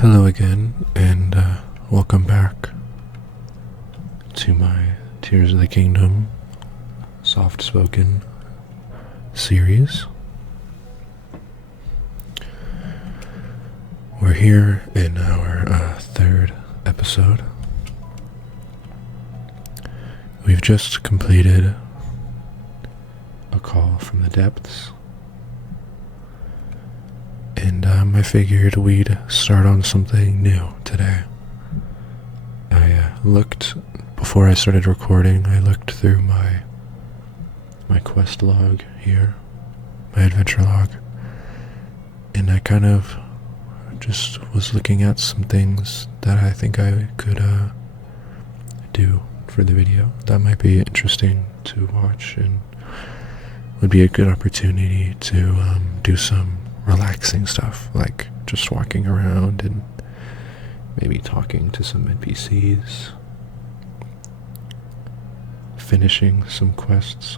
Hello again, and welcome back to my Tears of the Kingdom soft-spoken series. We're here in our third episode. We've just completed a call from the depths, and I figured we'd start on something new today. I looked, before I started recording, I looked through my quest log here, my adventure log, and I kind of just was looking at some things that I think I could do for the video that might be interesting to watch and would be a good opportunity to do some relaxing stuff, like just walking around and maybe talking to some NPCs, finishing some quests,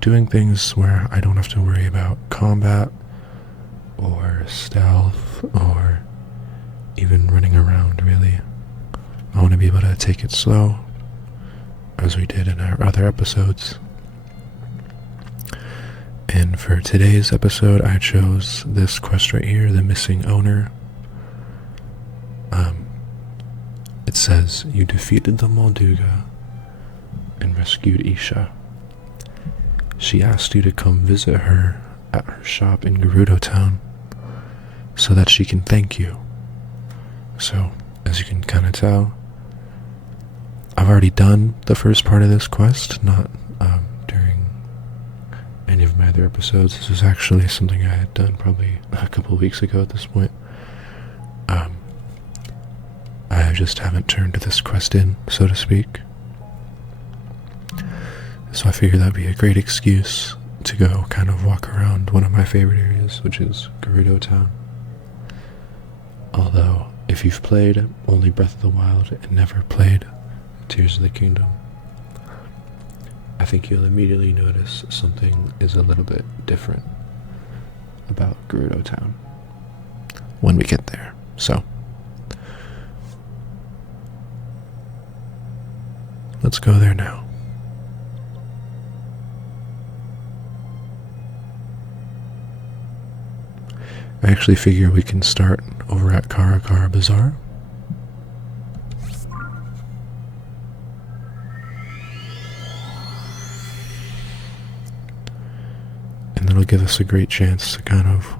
doing things where I don't have to worry about combat or stealth or even running around, really. I want to be able to take it slow, as we did in our other episodes. And for today's episode, I chose this quest right here, the missing owner. It says, you defeated the Molduga and rescued Isha. She asked you to come visit her at her shop in Gerudo town so that she can thank you. So, as you can kind of tell, I've already done the first part of this quest, not during any of my other episodes. This was actually something I had done probably a couple of weeks ago at this point. I just haven't turned this quest in, so to speak. So I figured that'd be a great excuse to go kind of walk around one of my favorite areas, which is Gerudo town. Although, if you've played only Breath of the Wild and never played Tears of the Kingdom, I think you'll immediately notice something is a little bit different about Gerudo town when we get there. So, let's go there now. I actually figure we can start over at Karakara Bazaar. And that'll give us a great chance to kind of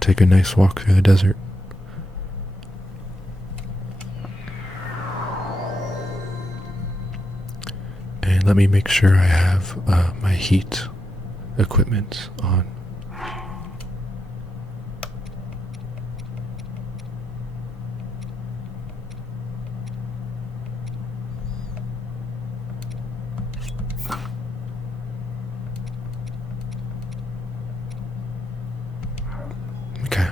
take a nice walk through the desert. And let me make sure I have my heat equipment on. Okay.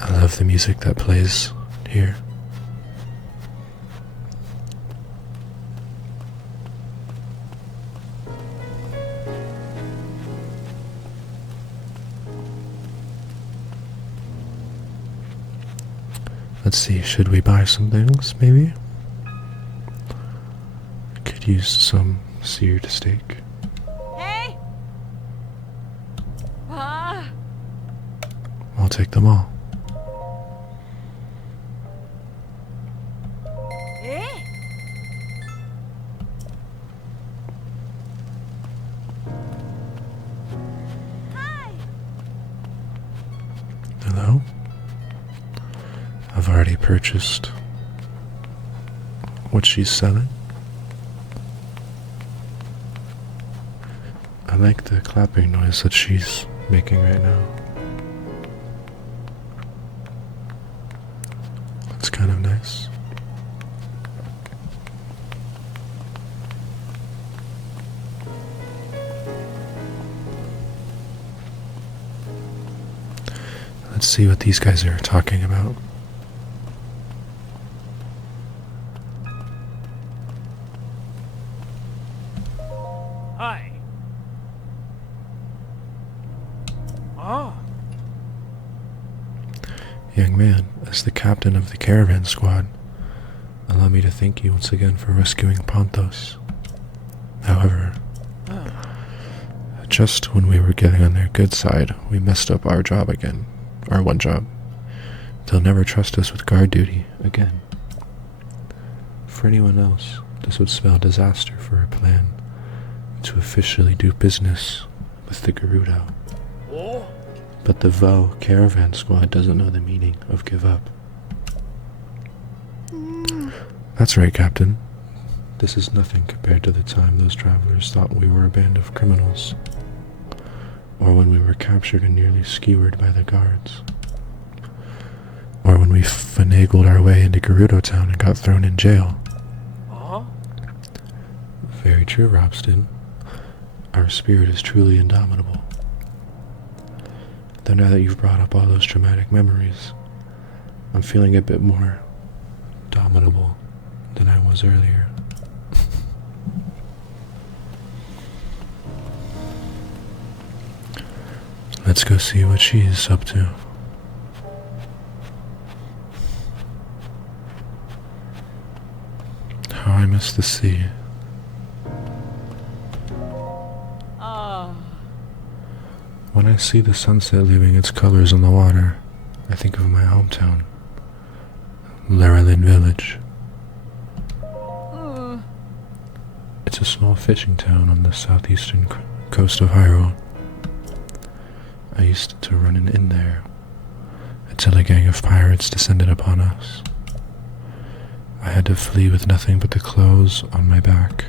I love the music that plays here. Let's see, should we buy some things, maybe? Could use some seared steak. Hey! I'll take them all. Eh? Hi! Hello? I've already purchased what she's selling. I like the clapping noise that she's making right now. It's kind of nice. Let's see what these guys are talking about. Hi. Oh. Young man, as the captain of the caravan squad, allow me to thank you once again for rescuing Ponthos. However, just when we were getting on their good side, we messed up our job again. Our one job. They'll never trust us with guard duty again. For anyone else, this would spell disaster for our plan to officially do business with the Gerudo. Oh. But the Vo caravan squad doesn't know the meaning of give up. That's right, Captain. This is nothing compared to the time those travelers thought we were a band of criminals, or when we were captured and nearly skewered by the guards, or when we finagled our way into Gerudo town and got thrown in jail. Very true, Robston. Our spirit is truly indomitable. Though now that you've brought up all those traumatic memories, I'm feeling a bit more dominable than I was earlier. Let's go see what she's up to. How I miss the sea. When I see the sunset leaving its colors on the water, I think of my hometown, Laurelin Village. It's a small fishing town on the southeastern coast of Hyrule. I used to run an inn there, until a gang of pirates descended upon us. I had to flee with nothing but the clothes on my back.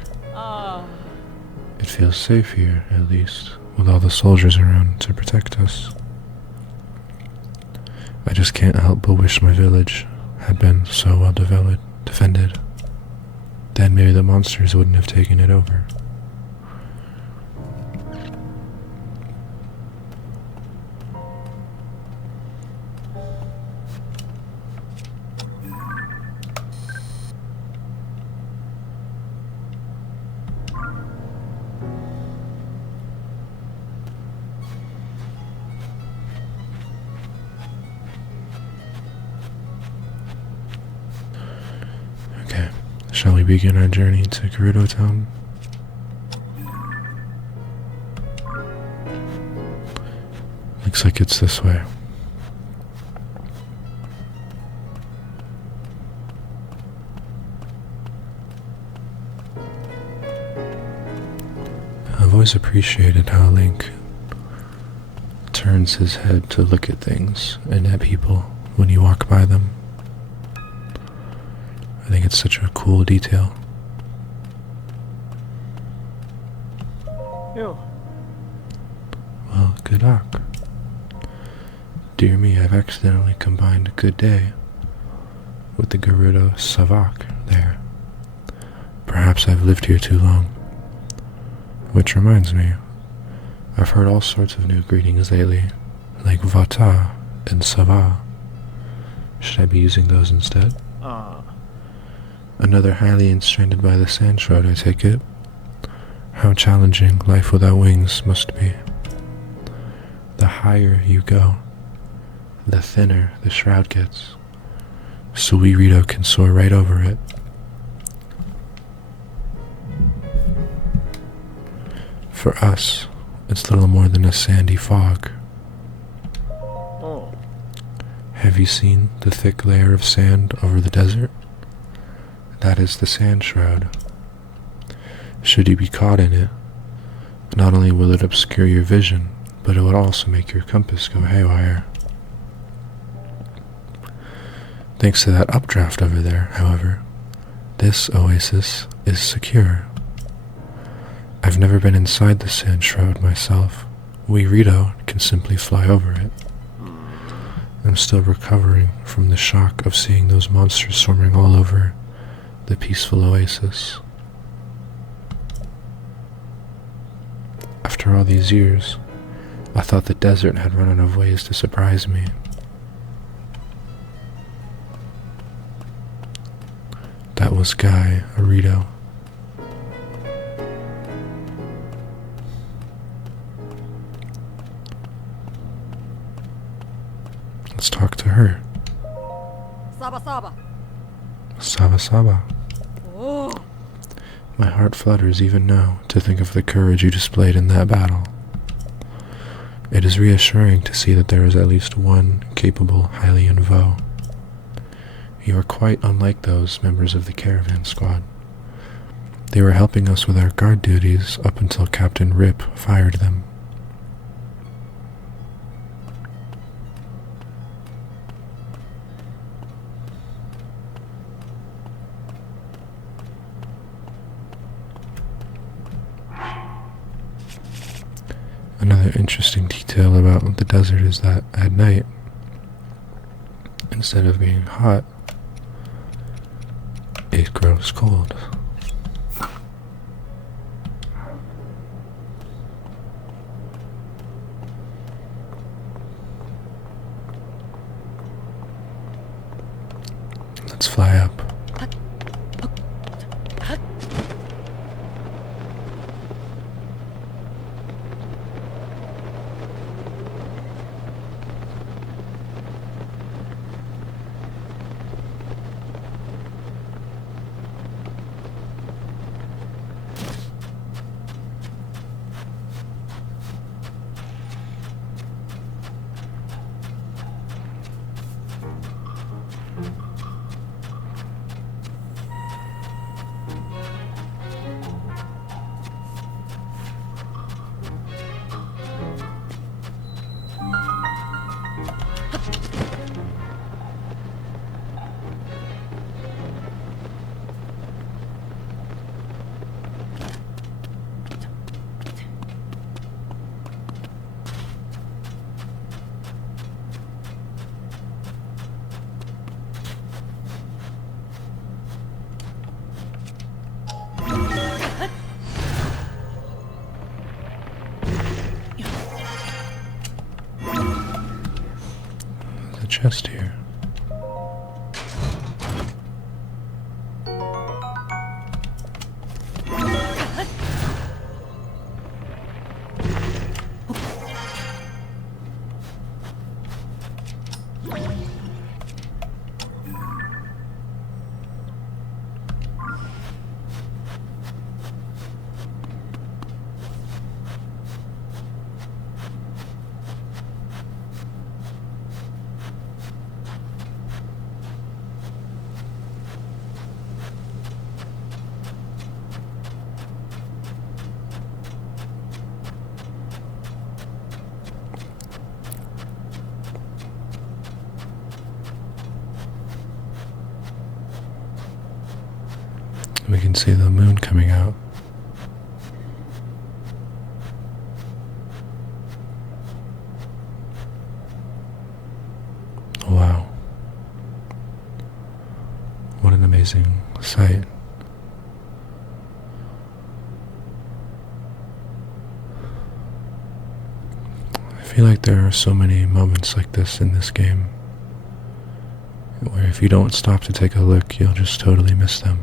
It feels safe here, at least, with all the soldiers around to protect us. I just can't help but wish my village had been so well defended. Then maybe the monsters wouldn't have taken it over. Okay, shall we begin our journey to Gerudo Town? Looks like it's this way. I've always appreciated how Link turns his head to look at things and at people when you walk by them. I think it's such a cool detail. Ew. Well, good luck. Dear me, I've accidentally combined good day with the Gerudo Savak there. Perhaps I've lived here too long. Which reminds me, I've heard all sorts of new greetings lately, like Vata and Sava. Should I be using those instead? Another Hylian stranded by the sand shroud, I take it. How challenging life without wings must be. The higher you go, the thinner the shroud gets, so we Rito can soar right over it. For us, it's little more than a sandy fog. Oh. Have you seen the thick layer of sand over the desert? That is the sand shroud. Should you be caught in it, not only will it obscure your vision, but it will also make your compass go haywire. Thanks to that updraft over there, however, this oasis is secure. I've never been inside the sand shroud myself. We Rito can simply fly over it. I'm still recovering from the shock of seeing those monsters swarming all over the peaceful oasis. After all these years, I thought the desert had run out of ways to surprise me. That was Guy Arito. Saba. Saba Saba. Oh. My heart flutters even now to think of the courage you displayed in that battle. It is reassuring to see that there is at least one capable Hylian Vo. You are quite unlike those members of the caravan squad. They were helping us with our guard duties up until Captain Rip fired them. Another interesting detail about the desert is that at night, instead of being hot, it grows cold. Let's fly up. The chest here. We can see the moon coming out. Wow. What an amazing sight. I feel like there are so many moments like this in this game, where if you don't stop to take a look, you'll just totally miss them.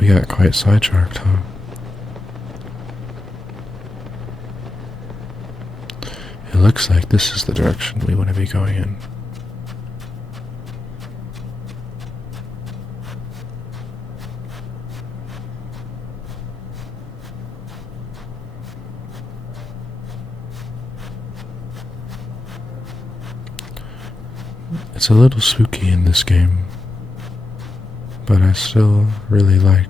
We got quite sidetracked, huh? It looks like this is the direction we want to be going in. It's a little spooky in this game, but I still really like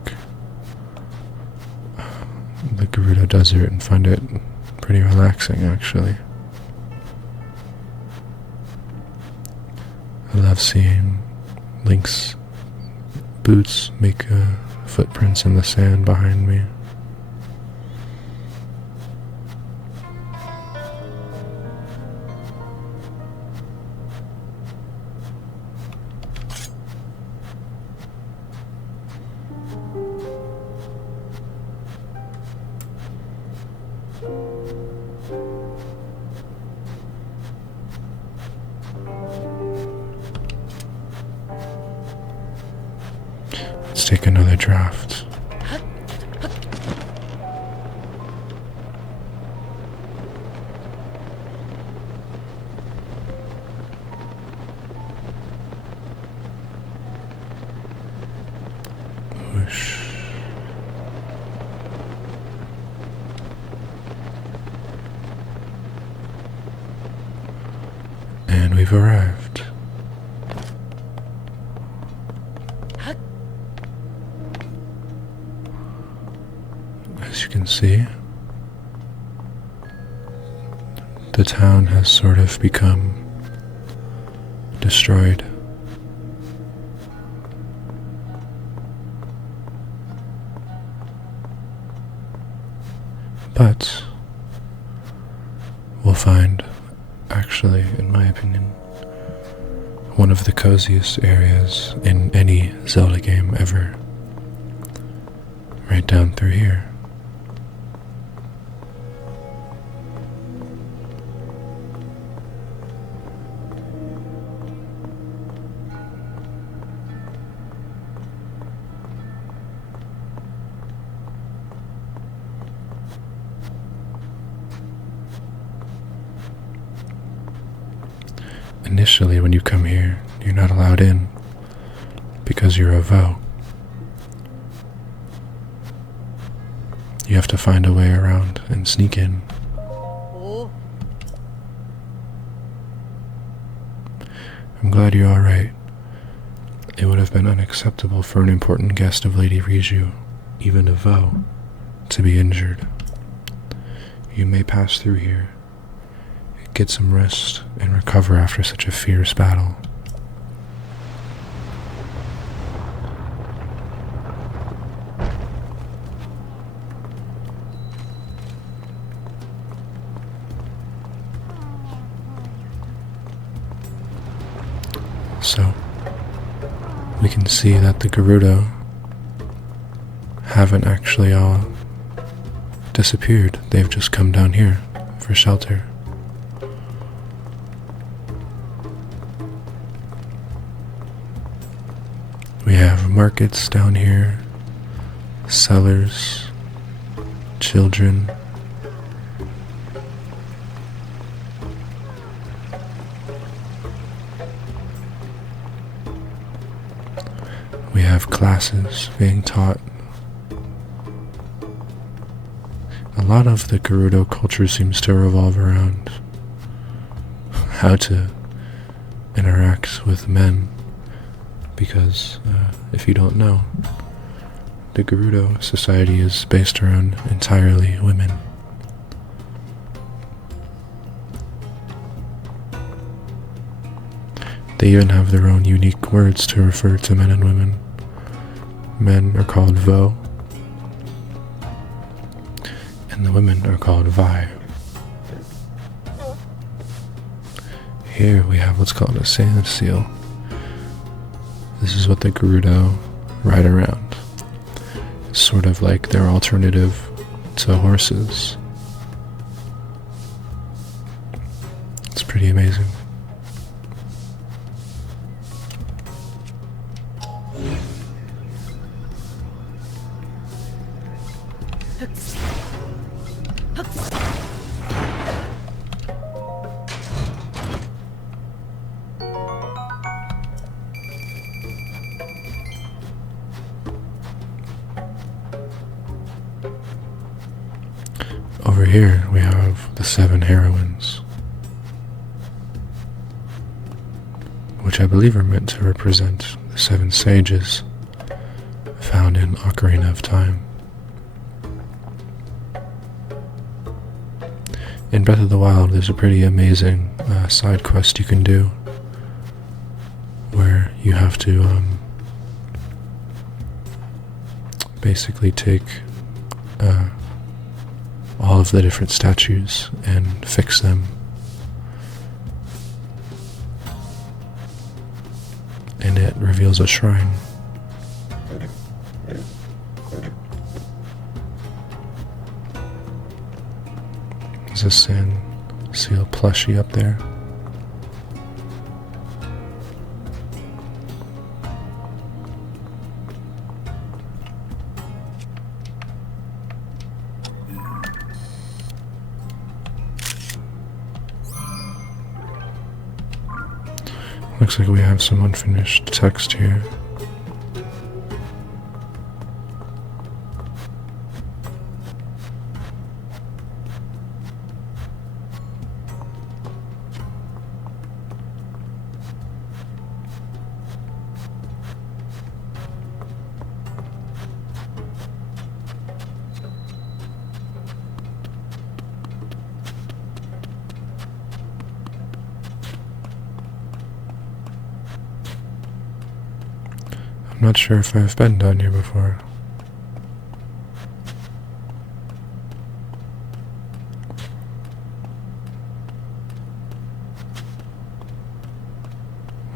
the Gerudo Desert and find it pretty relaxing, actually. I love seeing Link's boots make footprints in the sand behind me. Let's take another draft. Whoosh. And we've arrived. As you can see, the town has sort of become destroyed. But we'll find, actually, in my opinion, one of the coziest areas in any Zelda game ever. Right down through here. Initially, when you come here, you're not allowed in because you're a Vo. You have to find a way around and sneak in. Oh. I'm glad you're alright. It would have been unacceptable for an important guest of Lady Riju, even a Vo, to be injured. You may pass through here, get some rest, and recover after such a fierce battle. So, we can see that the Gerudo haven't actually all disappeared. They've just come down here for shelter. We have markets down here, sellers, children. We have classes being taught. A lot of the Gerudo culture seems to revolve around how to interact with men, because if you don't know, the Gerudo society is based around entirely women. They even have their own unique words to refer to men and women. Men are called Vo, and the women are called Vi. Here we have what's called a sand seal. This is what the Gerudo ride around. It's sort of like their alternative to horses. It's pretty amazing. Over here we have the 7 heroines, which I believe are meant to represent the 7 sages found in Ocarina of Time. In Breath of the Wild, there's a pretty amazing side quest you can do where you have to basically take all of the different statues and fix them. And it reveals a shrine. Is a San Seal plushie up there? Looks like we have some unfinished text here. I'm not sure if I've been down here before.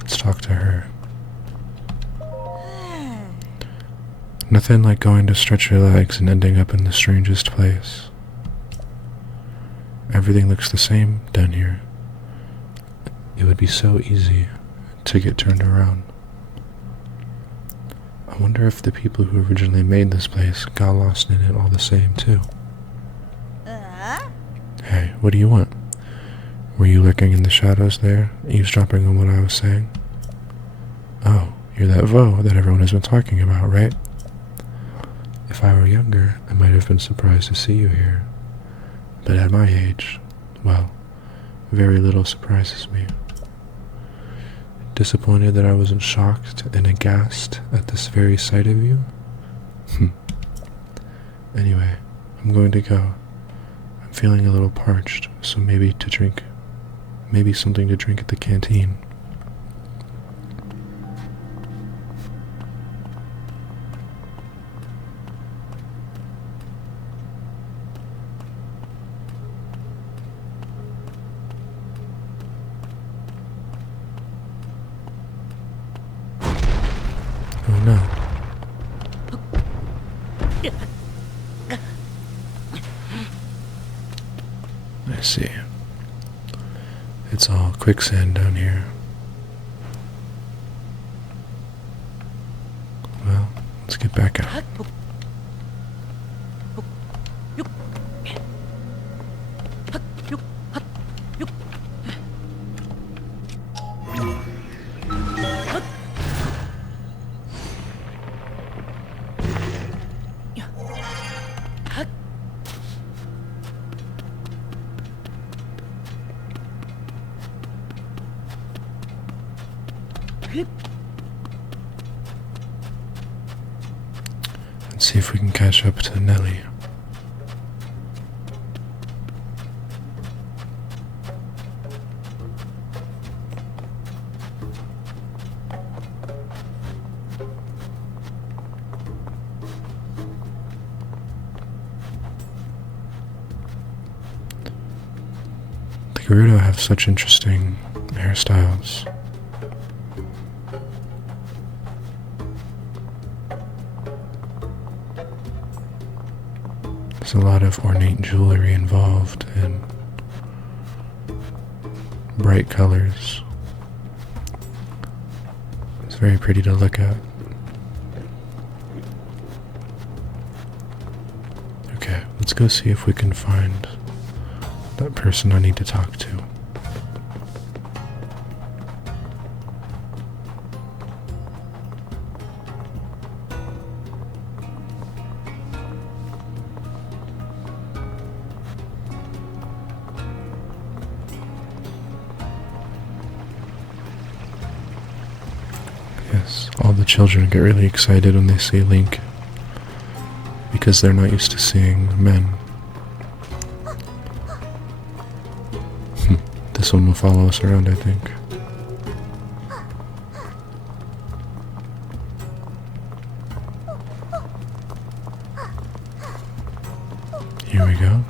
Let's talk to her. Nothing like going to stretch your legs and ending up in the strangest place. Everything looks the same down here. It would be so easy to get turned around. I wonder if the people who originally made this place got lost in it all the same too. Hey, what do you want? Were you lurking in the shadows there, eavesdropping on what I was saying? Oh, you're that Vo that everyone has been talking about, right? If I were younger, I might have been surprised to see you here. But at my age, well, very little surprises me. Disappointed that I wasn't shocked and aghast at this very sight of you? Anyway, I'm going to go. I'm feeling a little parched, so maybe something to drink at the canteen. Oh no. I see. It's all quicksand down here. Well, let's get back out. Let's see if we can catch up to Nellie. The Gerudo have such interesting hairstyles. There's a lot of ornate jewelry involved and bright colors. It's very pretty to look at. Okay, let's go see if we can find that person I need to talk to. Yes, all the children get really excited when they see Link because they're not used to seeing men. This one will follow us around, I think. Here we go.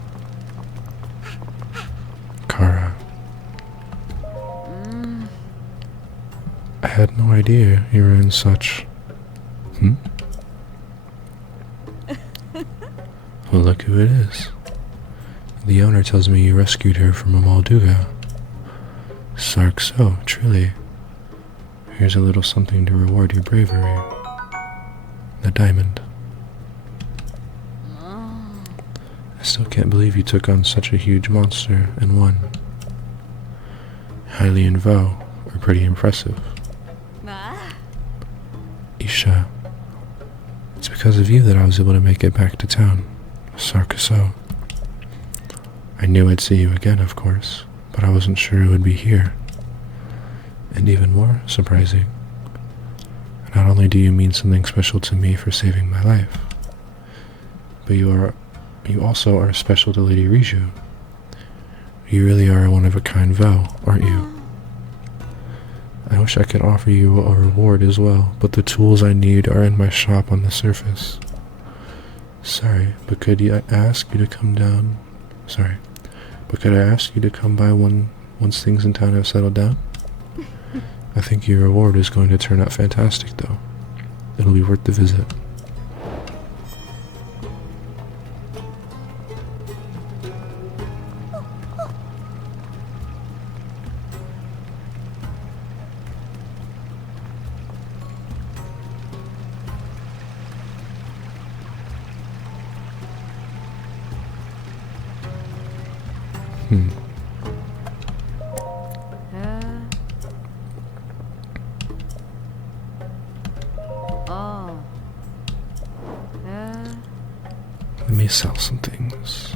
Kara. I had no idea you were in such... Well, look who it is. The owner tells me you rescued her from a Molduga. Sark so, truly. Here's a little something to reward your bravery. The diamond. I still can't believe you took on such a huge monster and won. Hailey and Vo are pretty impressive. Isha, it's because of you that I was able to make it back to town. Sarkaso. I knew I'd see you again, of course, but I wasn't sure it would be here. And even more surprising, not only do you mean something special to me for saving my life, but you also are special to Lady Riju. You really are a one-of-a-kind Vo, aren't you? I wish I could offer you a reward as well, but the tools I need are in my shop on the surface. Sorry, but could I ask you to come down? Sorry, but could I ask you to come by once things in town have settled down? I think your reward is going to turn out fantastic, though. It'll be worth the visit. Let me sell some things.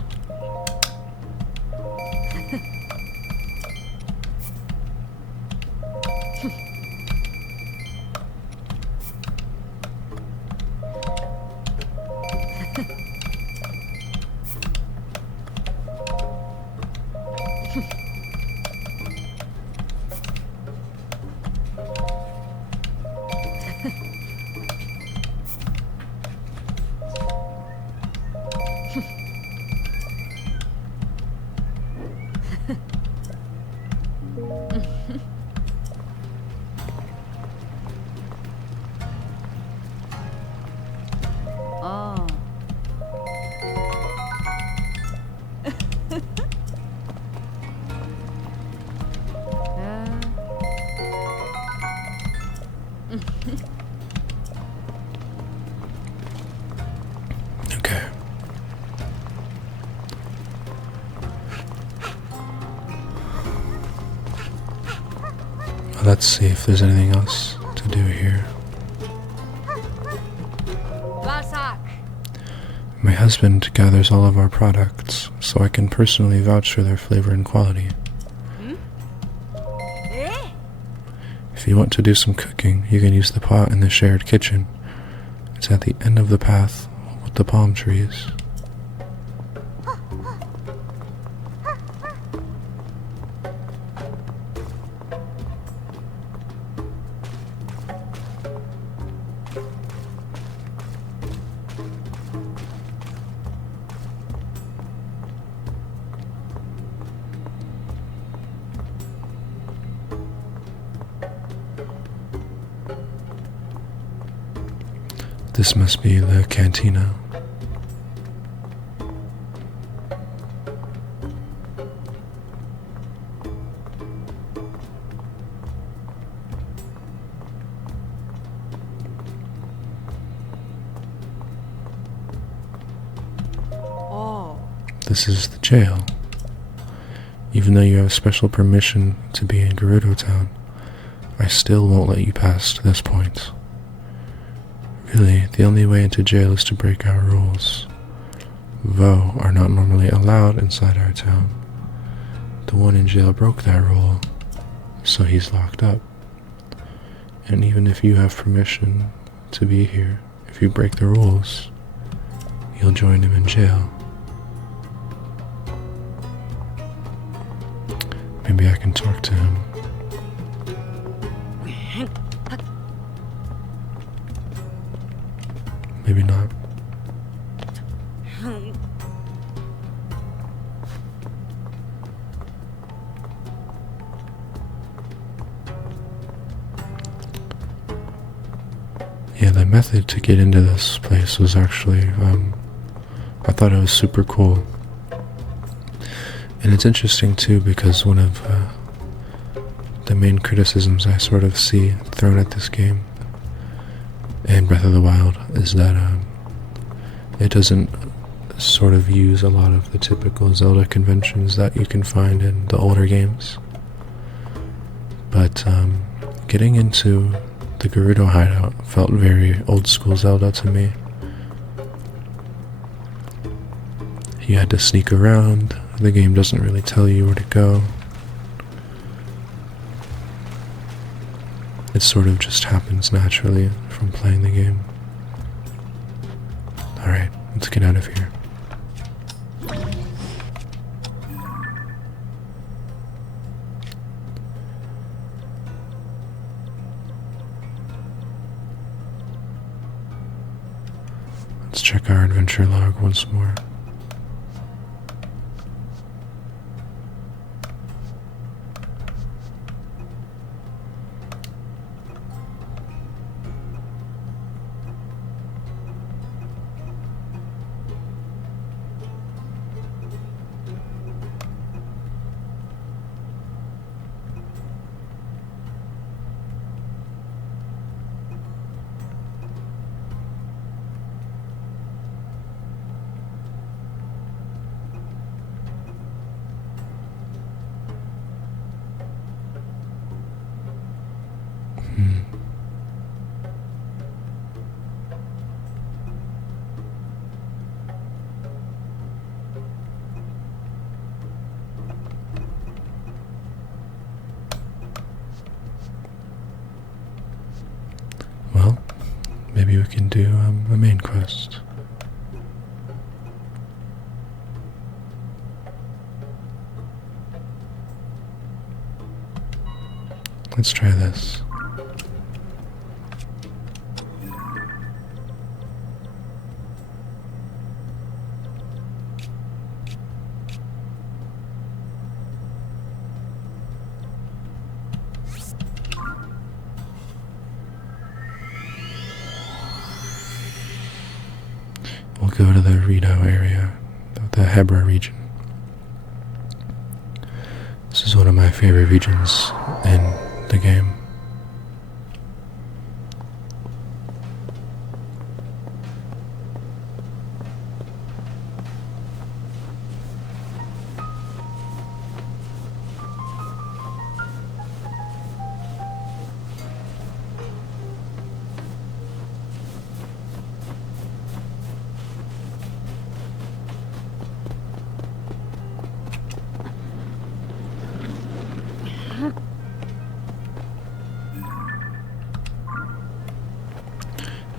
Okay. Well, let's see if there's anything else to do here. My husband gathers all of our products, so I can personally vouch for their flavor and quality. If you want to do some cooking, you can use the pot in the shared kitchen. It's at the end of the path with the palm trees. This must be the cantina. This is the jail. Even though you have special permission to be in Gerudo town, I still won't let you pass to this point. Really, the only way into jail is to break our rules. Vo are not normally allowed inside our town. The one in jail broke that rule, so he's locked up. And even if you have permission to be here, if you break the rules, you'll join him in jail. Maybe I can talk to him. Maybe not. Yeah, the method to get into this place was actually, I thought it was super cool. And it's interesting too because one of the main criticisms I sort of see thrown at this game and Breath of the Wild is that it doesn't sort of use a lot of the typical Zelda conventions that you can find in the older games. But getting into the Gerudo hideout felt very old school Zelda to me. You had to sneak around, the game doesn't really tell you where to go. It sort of just happens naturally from playing the game. Alright, let's get out of here. Let's check our adventure log once more. Well, maybe we can do a main quest. Let's try this. We'll go to the Gerudo area, the Hebra region. This is one of my favorite regions in the game.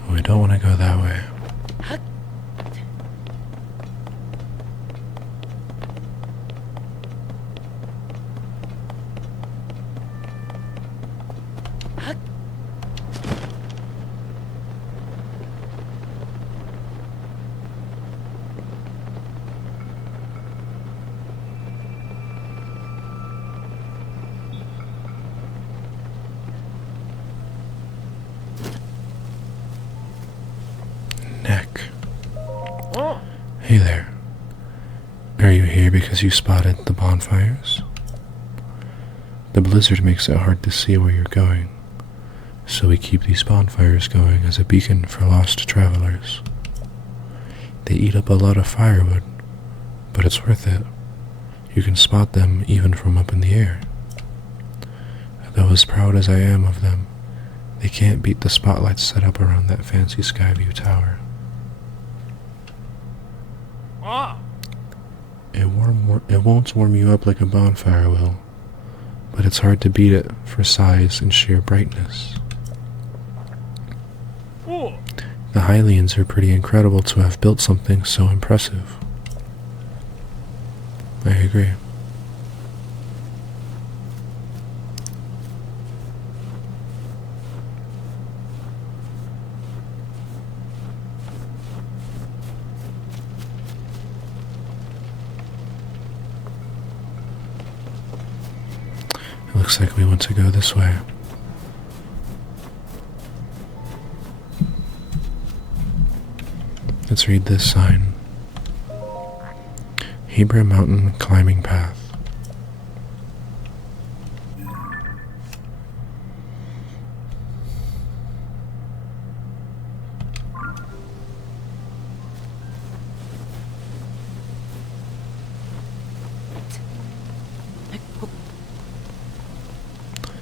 We don't want to go that way. Neck. Oh. Hey there. Are you here because you spotted the bonfires? The blizzard makes it hard to see where you're going, so we keep these bonfires going as a beacon for lost travelers. They eat up a lot of firewood, but it's worth it. You can spot them even from up in the air. Though as proud as I am of them, they can't beat the spotlights set up around that fancy Skyview tower. Ah. It won't warm you up like a bonfire will, but it's hard to beat it for size and sheer brightness. Oh. The Hylians are pretty incredible to have built something so impressive. I agree. It looks like we want to go this way. Let's read this sign. Hebra Mountain Climbing Path.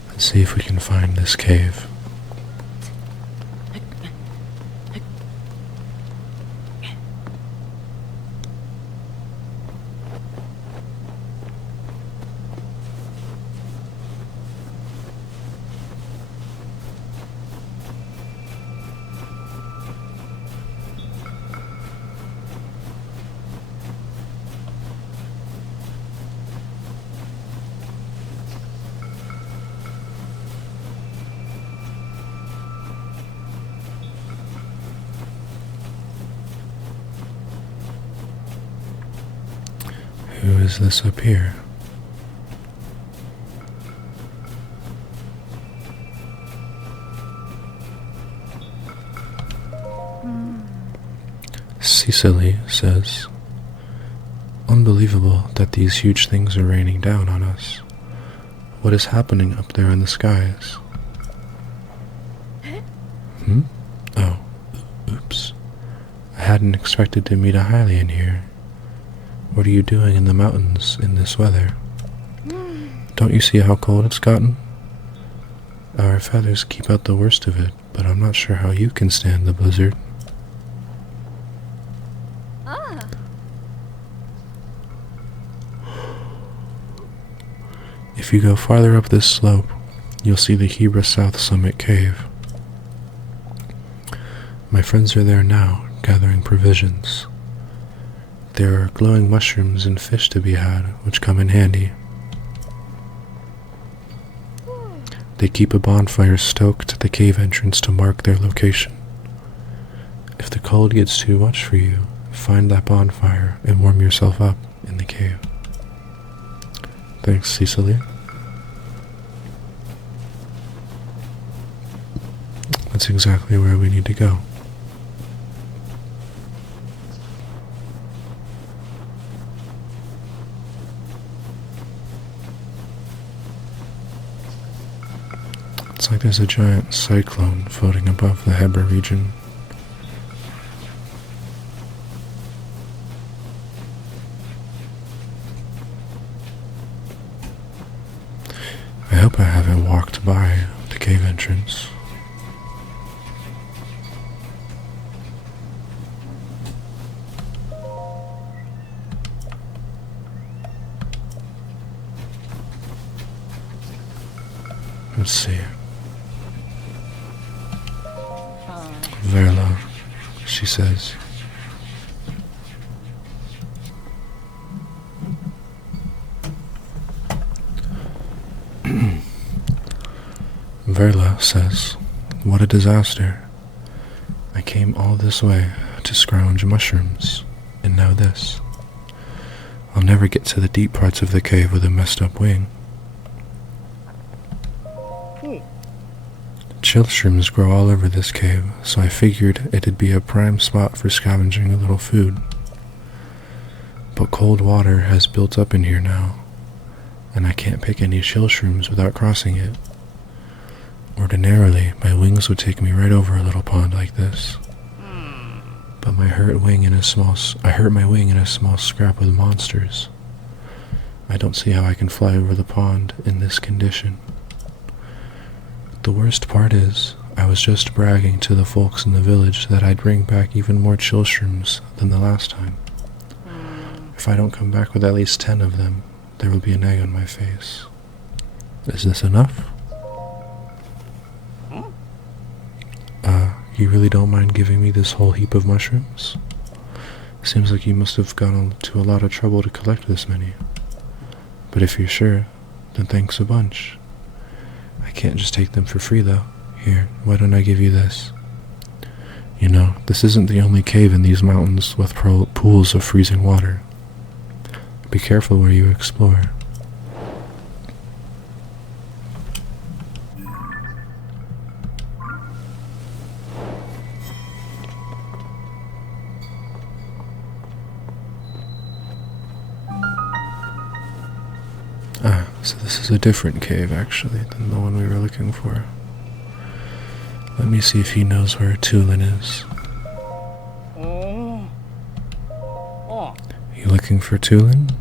Let's see if we can find this cave. Who is this up here? Cecily says, "Unbelievable that these huge things are raining down on us. What is happening up there in the skies?" Oh, oops. I hadn't expected to meet a Hylian here. What are you doing in the mountains in this weather? Don't you see how cold it's gotten? Our feathers keep out the worst of it, but I'm not sure how you can stand the blizzard. If you go farther up this slope, you'll see the Hebra South Summit Cave. My friends are there now, gathering provisions. There are glowing mushrooms and fish to be had, which come in handy. They keep a bonfire stoked at the cave entrance to mark their location. If the cold gets too much for you, find that bonfire and warm yourself up in the cave. Thanks, Cecily. That's exactly where we need to go. It's like there's a giant cyclone floating above the Hebra region. I hope I haven't walked by the cave entrance. Let's see. Verla, she says. Verla says, "What a disaster. I came all this way to scrounge mushrooms, and now this. I'll never get to the deep parts of the cave with a messed up wing." Chill shrooms grow all over this cave, so I figured it'd be a prime spot for scavenging a little food. But cold water has built up in here now, and I can't pick any chill shrooms without crossing it. Ordinarily, my wings would take me right over a little pond like this. But I hurt my wing in a small scrap with monsters. I don't see how I can fly over the pond in this condition. The worst part is, I was just bragging to the folks in the village that I'd bring back even more chill shrooms than the last time. If I don't come back with at least 10 of them, there will be an egg on my face. Is this enough? You really don't mind giving me this whole heap of mushrooms? Seems like you must have gone to a lot of trouble to collect this many. But if you're sure, then thanks a bunch. I can't just take them for free though. Here, why don't I give you this? You know, this isn't the only cave in these mountains with pools of freezing water. Be careful where you explore. So this is a different cave, actually, than the one we were looking for. Let me see if he knows where Tulin is. Oh. Oh. You looking for Tulin?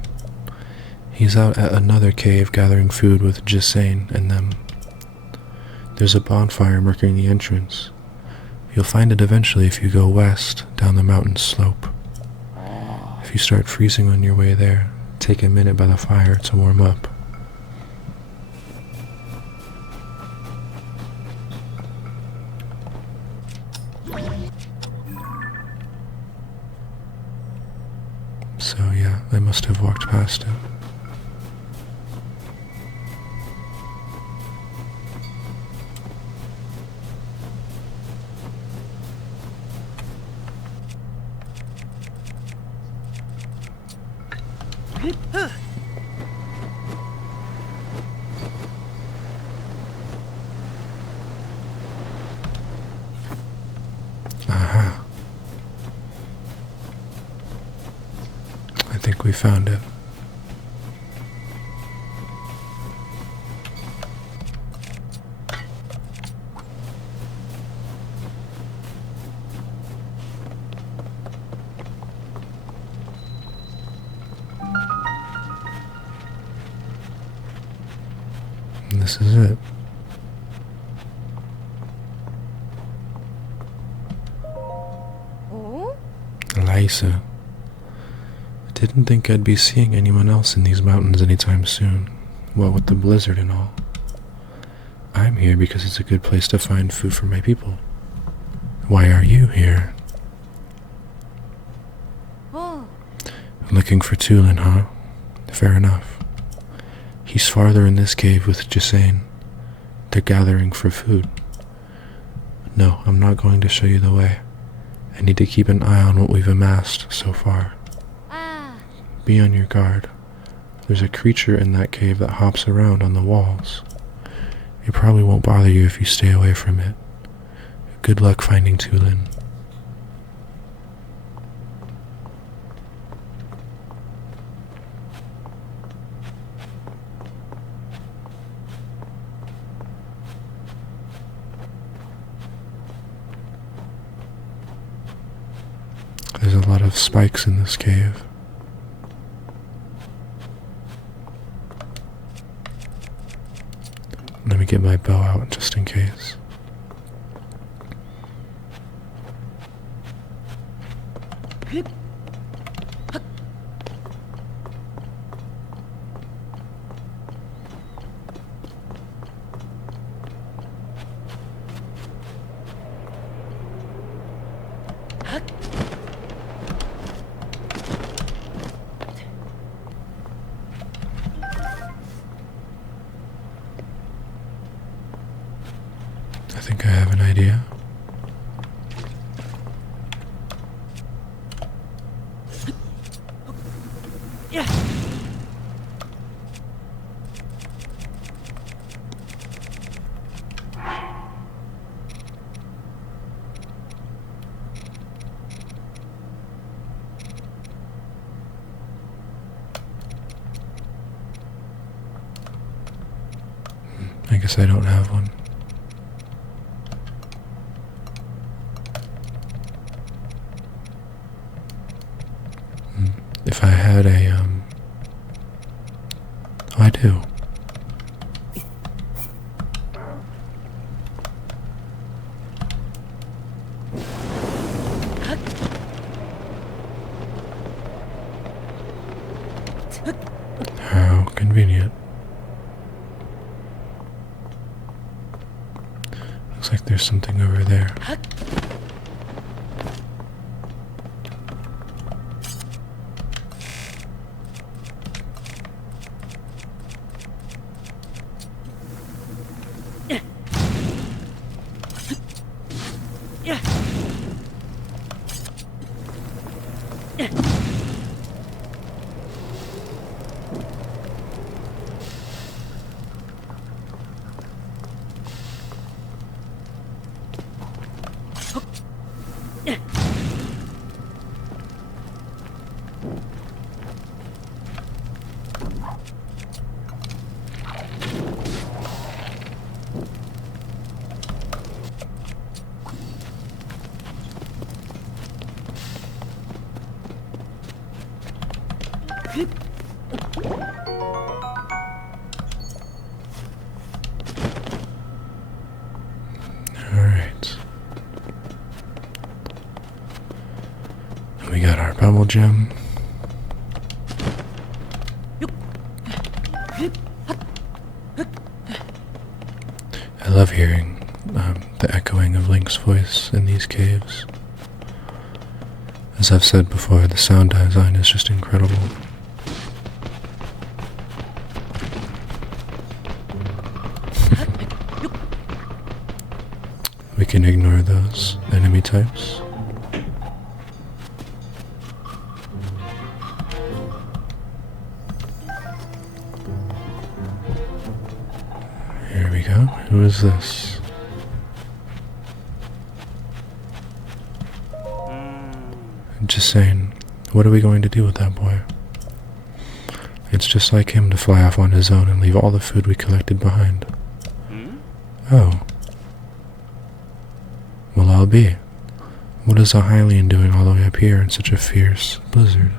He's out at another cave gathering food with Jisane and them. There's a bonfire marking the entrance. You'll find it eventually if you go west down the mountain slope. If you start freezing on your way there, take a minute by the fire to warm up. So yeah, I must have walked past it. Aha. I think we found it. And this is it. Oh? Lysa. I didn't think I'd be seeing anyone else in these mountains anytime soon. What with the blizzard and all. I'm here because it's a good place to find food for my people. Why are you here? Oh. Looking for Tulin, huh? Fair enough. He's farther in this cave with Jisane. They're gathering for food. No, I'm not going to show you the way. I need to keep an eye on what we've amassed so far. Ah. Be on your guard. There's a creature in that cave that hops around on the walls. It probably won't bother you if you stay away from it. Good luck finding Tulin. There's a lot of spikes in this cave. Let me get my bow out just in case. I think I have an idea. Yeah. I guess I don't have one. If I had a, oh, I do. How convenient. Looks like there's something over there. Alright. We got our bubble gem. I love hearing the echoing of Link's voice in these caves. As I've said before, the sound design is just incredible. We can ignore those enemy types. Here we go. Who is this? Just saying, what are we going to do with that boy? It's just like him to fly off on his own and leave all the food we collected behind. Oh. Well, I'll be. What is a Hylian doing all the way up here in such a fierce blizzard?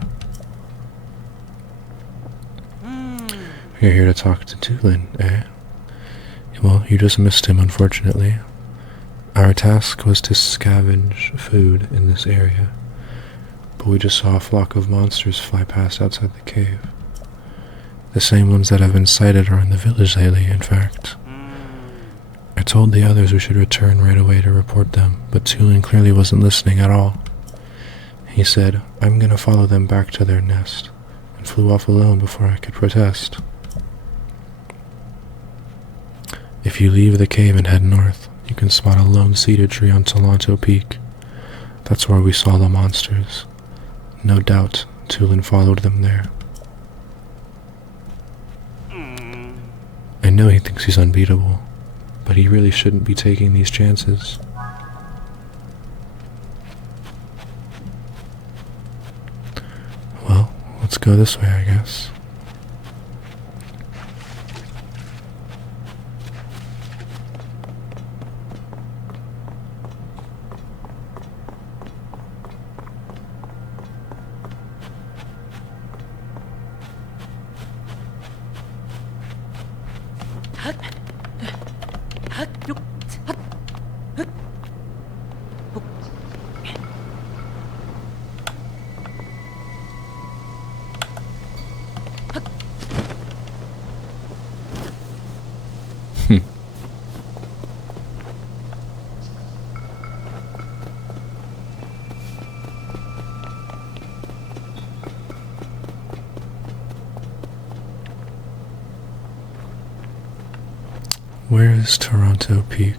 You're here to talk to Tulin, eh? Well, you just missed him, unfortunately. Our task was to scavenge food in this area, but we just saw a flock of monsters fly past outside the cave. The same ones that have been sighted are in the village lately, in fact. I told the others we should return right away to report them, but Tulin clearly wasn't listening at all. He said, "I'm gonna follow them back to their nest," and flew off alone before I could protest. If you leave the cave and head north, you can spot a lone cedar tree on Toronto Peak. That's where we saw the monsters. No doubt, Tulin followed them there. I know he thinks he's unbeatable, but he really shouldn't be taking these chances. Well, let's go this way, I guess. Where is Toronto Peak?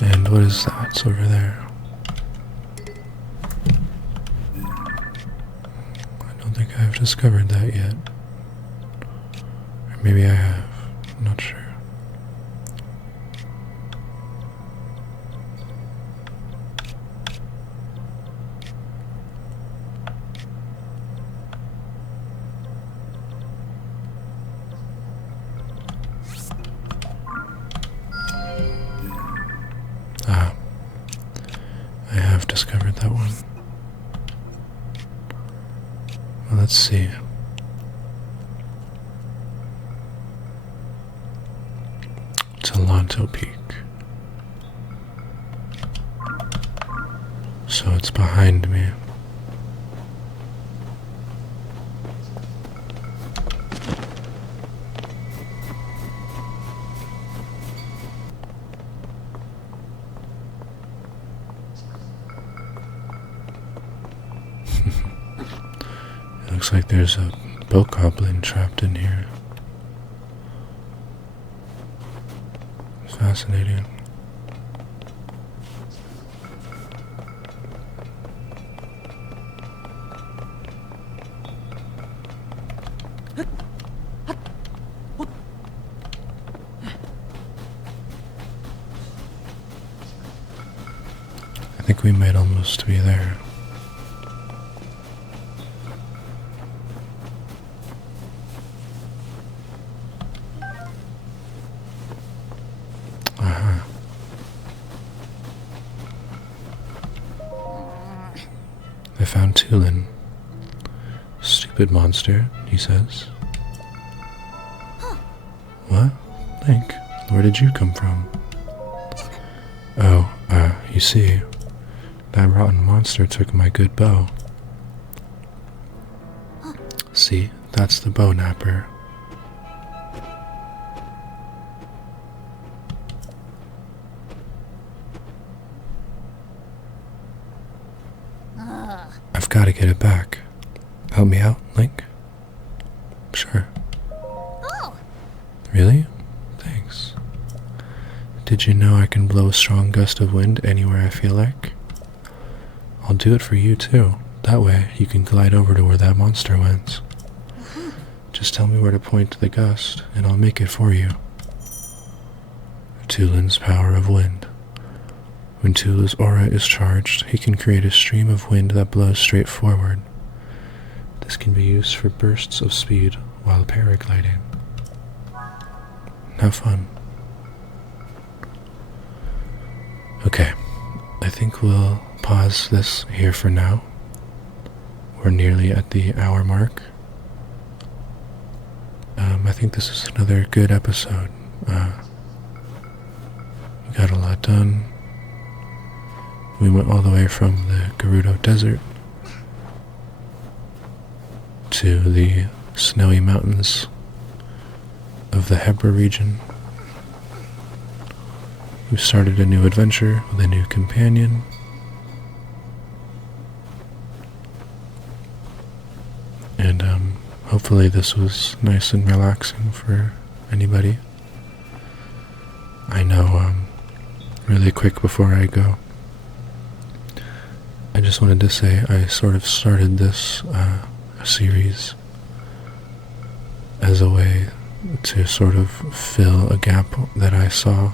And what is that over there? I don't think I've discovered that yet. Or maybe I have. I'm not sure. Ah, I have discovered that one. Well, let's see. Toronto Peak. So it's behind me. It looks like there's a boat goblin trapped in here. Fascinating. I think we might almost be there. I found Tulin. Stupid monster, he says. What? Link, where did you come from? Oh, you see, that rotten monster took my good bow. See, that's the bow napper. I've got to get it back. Help me out, Link? Sure. Oh. Really? Thanks. Did you know I can blow a strong gust of wind anywhere I feel like? I'll do it for you too. That way you can glide over to where that monster went. Just tell me where to point the gust and I'll make it for you. Tulin's power of wind. When Tula's aura is charged, he can create a stream of wind that blows straight forward. This can be used for bursts of speed while paragliding. Have fun. Okay, I think we'll pause this here for now. We're nearly at the hour mark. I think this is another good episode. We got a lot done. We went all the way from the Gerudo Desert to the snowy mountains of the Hebra region. We started a new adventure with a new companion. And hopefully this was nice and relaxing for anybody. I know, really quick before I go, I just wanted to say I sort of started this series as a way to sort of fill a gap that I saw,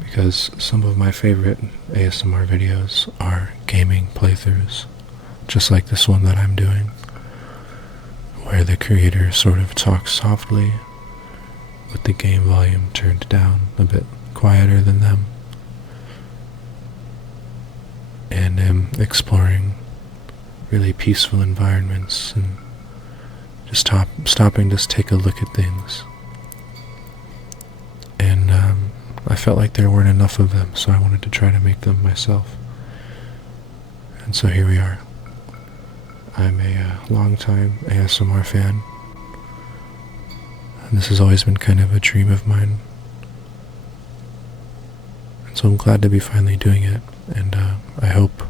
because some of my favorite ASMR videos are gaming playthroughs, just like this one that I'm doing, where the creator sort of talks softly with the game volume turned down a bit quieter than them, and exploring really peaceful environments and just stopping to take a look at things. And I felt like there weren't enough of them, so I wanted to try to make them myself. And so here we are. I'm a long-time ASMR fan, and this has always been kind of a dream of mine. And so I'm glad to be finally doing it, and I hope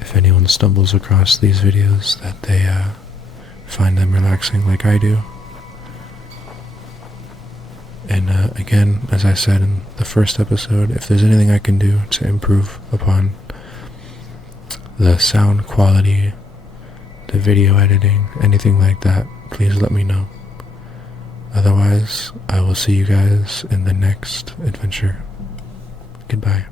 if anyone stumbles across these videos that they find them relaxing like I do. And again, as I said in the first episode, if there's anything I can do to improve upon the sound quality, the video editing, anything like that, please let me know. Otherwise, I will see you guys in the next adventure. Goodbye.